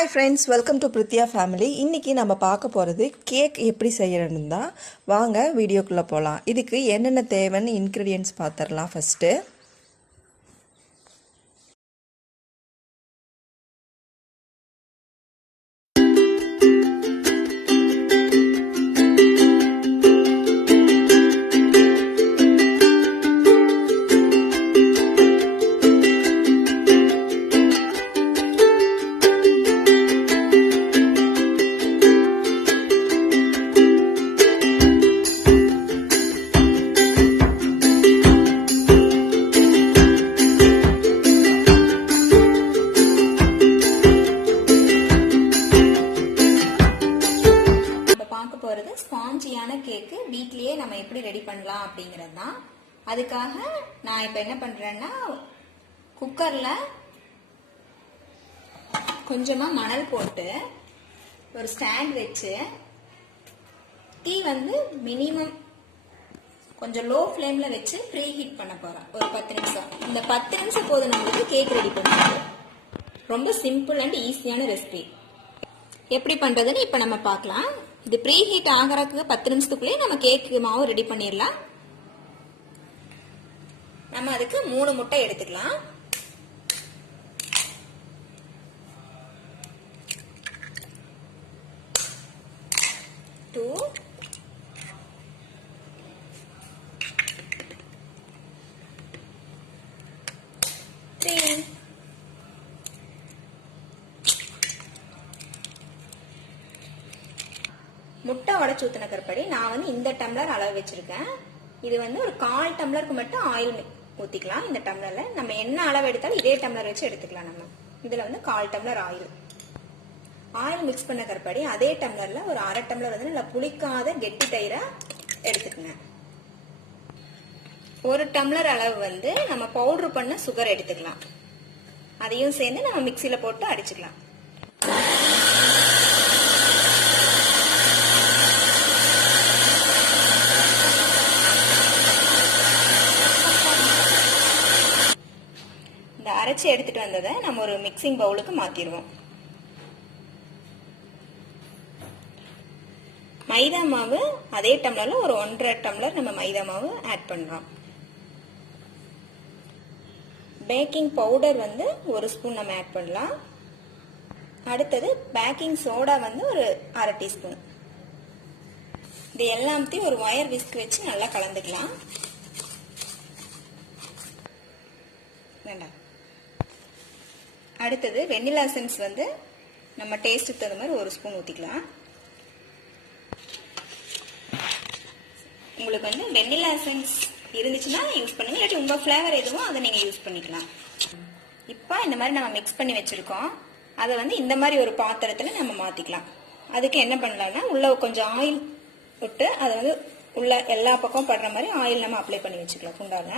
Hi friends, welcome to Prithya family. இன்றைக்கி நம்ம பார்க்க போகிறது கேக் எப்படி செய்யறதுன்னு தான். வாங்க வீடியோக்குள்ளே போகலாம். இதுக்கு என்னென்ன தேவைன்னு இன்க்ரீடியன்ட்ஸ் பார்த்துடலாம். ஃபஸ்ட்டு ஸ்பாஞ்சியான கேக்கு வீட்லயே நம்ம எப்படி ரெடி பண்ணலாம் அப்படிங்கிறது தான். அதுக்காக நான் இப்போ என்ன பண்றேன்னா, குக்கர்ல கொஞ்சமா மணல் போட்டு ஒரு ஸ்டாண்ட் வச்சு டீ வந்து மினிமம் கொஞ்சம் லோ ஃப்ளேம்ல வச்சு ப்ரீ ஹீட் பண்ண போறேன் ஒரு 10 நிமிஷம். இந்த 10 நிமிஷம் போது நம்மளுக்கு கேக் ரெடி பண்ணுறது. ரொம்ப சிம்பிள் அண்ட் ஈஸியான ரெசிபி. எப்படி பண்றதுன்னு இப்போ நம்ம பார்க்கலாம். இது ப்ரீ ஹீட் ஆகிறதுக்கு 10 நிமிஷத்துக்குள்ளே நம்ம கேக்கு மாவு ரெடி பண்ணிடலாம். நம்ம அதுக்கு 3 முட்டை எடுத்துக்கலாம். முட்டை உடைச்சு ஊத்தின கருப்படி நான் வந்து இந்த டம்ளர் அளவு வச்சிருக்கேன். இது வந்து ஒரு 1/4 டம்ளருக்கு மட்டும் ஆயில் ஊத்திக்கலாம். இந்த டம்ளர்ல நம்ம என்ன அளவு எடுத்தாலும் இதே டம்ளர் வச்சு எடுத்துக்கலாம். நம்ம இதுல வந்து 1/4 டம்ளர் ஆயில் மிக்ஸ் பண்ண கருப்படி அதே டம்ளர்ல ஒரு 1/2 டம்ளர் வந்து நல்லா புளிக்காத கெட்டி தயிரா எடுத்துக்கங்க. 1 டம்ளர் அளவு வந்து நம்ம பவுடர் பண்ண சுகர் எடுத்துக்கலாம். அதையும் சேர்ந்து நம்ம மிக்சியில போட்டு அடிச்சுக்கலாம். அரைச்சி எடுத்துட்டு வந்ததை நம்ம ஒரு மிக்சிங் பவுலுக்கு மாத்திடுவோம். மைதா மாவு அதே டம்ளர்ல ஒரு 1.5 டம்ளர் நம்ம மைதா மாவு ஆட் பண்றோம். பேக்கிங் பவுடர் வந்து 1 ஸ்பூன் நம்ம ஆட் பண்ணலாம். அடுத்தது பேக்கிங் சோடா வந்து ஒரு 1/2 டீஸ்பூன். இது எல்லாத்தையும் ஒரு ஒயர் விஸ்க் வச்சு நல்லா கலந்துக்கலாம். வேண்டாம். அடுத்தது வெண்ணிலா எசன்ஸ் வந்து நம்ம டேஸ்ட்டுக்கு தகுந்த மாதிரி 1 ஸ்பூன் ஊற்றிக்கலாம். உங்களுக்கு வந்து வெண்ணிலா எசன்ஸ் இருந்துச்சுன்னா யூஸ் பண்ணுங்க, இல்லாட்டி உங்கள் ஃப்ளேவர் எதுவும் அதை நீங்கள் யூஸ் பண்ணிக்கலாம். இப்போ இந்த மாதிரி நம்ம மிக்ஸ் பண்ணி வச்சுருக்கோம். அதை வந்து இந்த மாதிரி ஒரு பாத்திரத்தில் நம்ம மாற்றிக்கலாம். அதுக்கு என்ன பண்ணலாம்னா, உள்ள கொஞ்சம் ஆயில் விட்டு அதை வந்து உள்ள எல்லா பக்கம் படுற மாதிரி ஆயில் நம்ம அப்ளை பண்ணி வச்சுக்கலாம். குண்டாங்க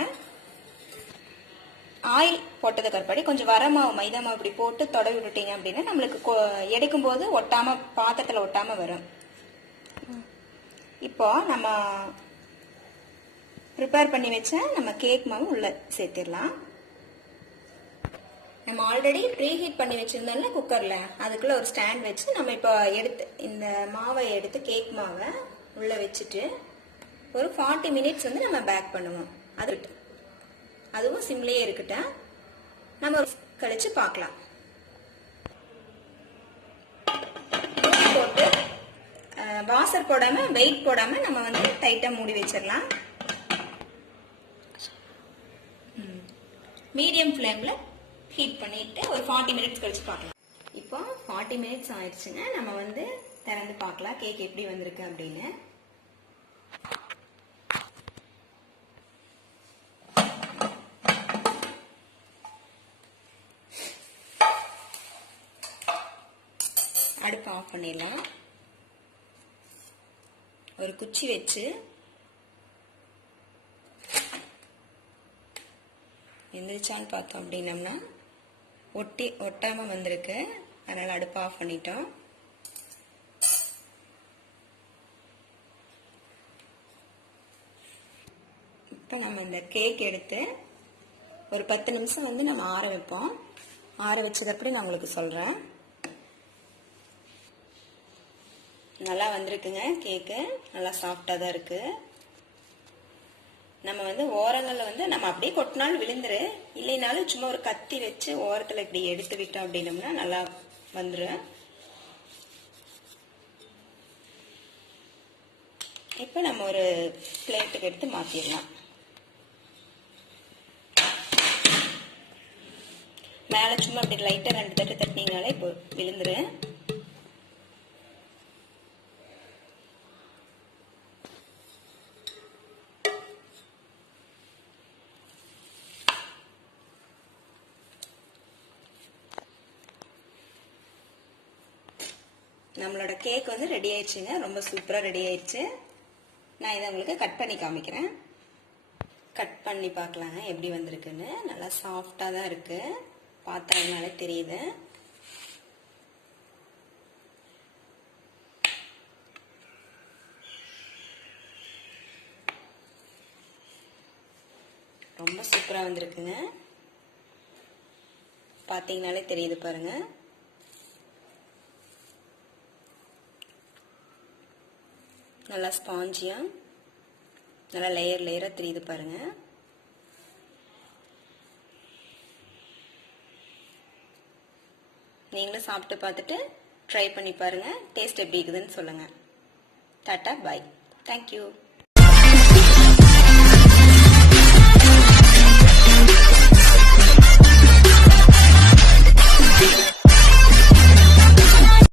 ஆயில் போட்டது கருப்படி கொஞ்சம் வரமாவு மைதா மாவு இப்படி போட்டு தொடவி விட்டுட்டீங்க அப்படின்னா நம்மளுக்கு எடுக்கும் போது ஒட்டாம பாத்திரத்தில் ஒட்டாம வரும். இப்போ நம்ம ப்ரிப்பேர் பண்ணி வச்ச நம்ம கேக் மாவு உள்ள சேர்த்திடலாம். நம்ம ஆல்ரெடி ப்ரீ ஹீட் பண்ணி வச்சிருந்தோம்ல குக்கர்ல, அதுக்குள்ள ஒரு ஸ்டாண்ட் வச்சு நம்ம இப்போ எடுத்து இந்த மாவை எடுத்து கேக் மாவை உள்ள வச்சுட்டு ஒரு 40 மினிட்ஸ் வந்து நம்ம பேக் பண்ணுவோம். அதுவும் சிம்லேயே இருக்கட்டும். நம்ம கழிச்சு பார்க்கலாம். போட்டு வாசர் போடாம வெயிட் போடாம நம்ம வந்து டைட்டா மூடி வச்சிடலாம். மீடியம் ஃப்ளேம்ல ஹீட் பண்ணிட்டு ஒரு 40 மினிட்ஸ் கழிச்சு பார்க்கலாம். இப்போ 40 மினிட்ஸ் ஆயிடுச்சுங்க. நம்ம வந்து திறந்து பார்க்கலாம் கேக் எப்படி வந்திருக்கு அப்படின்னு. அடுப்பு ஆஃப் பண்ணிடலாம். ஒரு குச்சி வச்சு எந்திரிச்சான்னு பார்த்தோம் அப்படின்னம்னா ஒட்டாம வந்திருக்கு. அதனால அடுப்பு ஆஃப் பண்ணிட்டோம். இப்போ நம்ம இந்த கேக் எடுத்து ஒரு 10 நிமிஷம் வந்து நம்ம ஆற வைப்போம். ஆற வச்சது அப்படி நான் உங்களுக்கு சொல்றேன். நல்லா வந்திருக்குங்க கேக்கு. நல்லா சாஃப்டாக தான் இருக்கு. நம்ம வந்து ஓரங்களில் வந்து நம்ம அப்படியே கொட்டினாலும் விழுந்துரு, இல்லைனாலும் சும்மா ஒரு கத்தி வச்சு ஓரத்தில் இப்படி எடுத்து விட்டோம் அப்படின்னம்னா நல்லா வந்துடும். இப்போ நம்ம ஒரு பிளேட்டுக்கு எடுத்து மாற்றிடலாம். மேலே சும்மா அப்படி லைட்டாக 2 தட்டு தட்டினீங்கனாலே இப்போ விழுந்துரு. நம்மளோட கேக் வந்து ரெடி ஆயிடுச்சுங்க. ரொம்ப சூப்பராக ரெடி ஆயிடுச்சு. நான் இதை உங்களுக்கு கட் பண்ணி காமிக்கிறேன். கட் பண்ணி பார்க்கலாங்க எப்படி வந்திருக்குன்னு. நல்லா சாஃப்டாக தான் இருக்கு, பார்த்தாலே தெரியுது. ரொம்ப சூப்பராக வந்திருக்குங்க, பார்த்தீங்கனாலே தெரியுது பாருங்க. நல்லா ஸ்பாஞ்சியா நல்லா லேயர் லேயரா தெரியுது பாருங்க. நீங்களும் சாப்பிட்டு பார்த்துட்டு ட்ரை பண்ணி பாருங்க. டேஸ்ட் எப்படி இருக்குதுன்னு சொல்லுங்க. டாடா, பாய், தேங்க்யூ.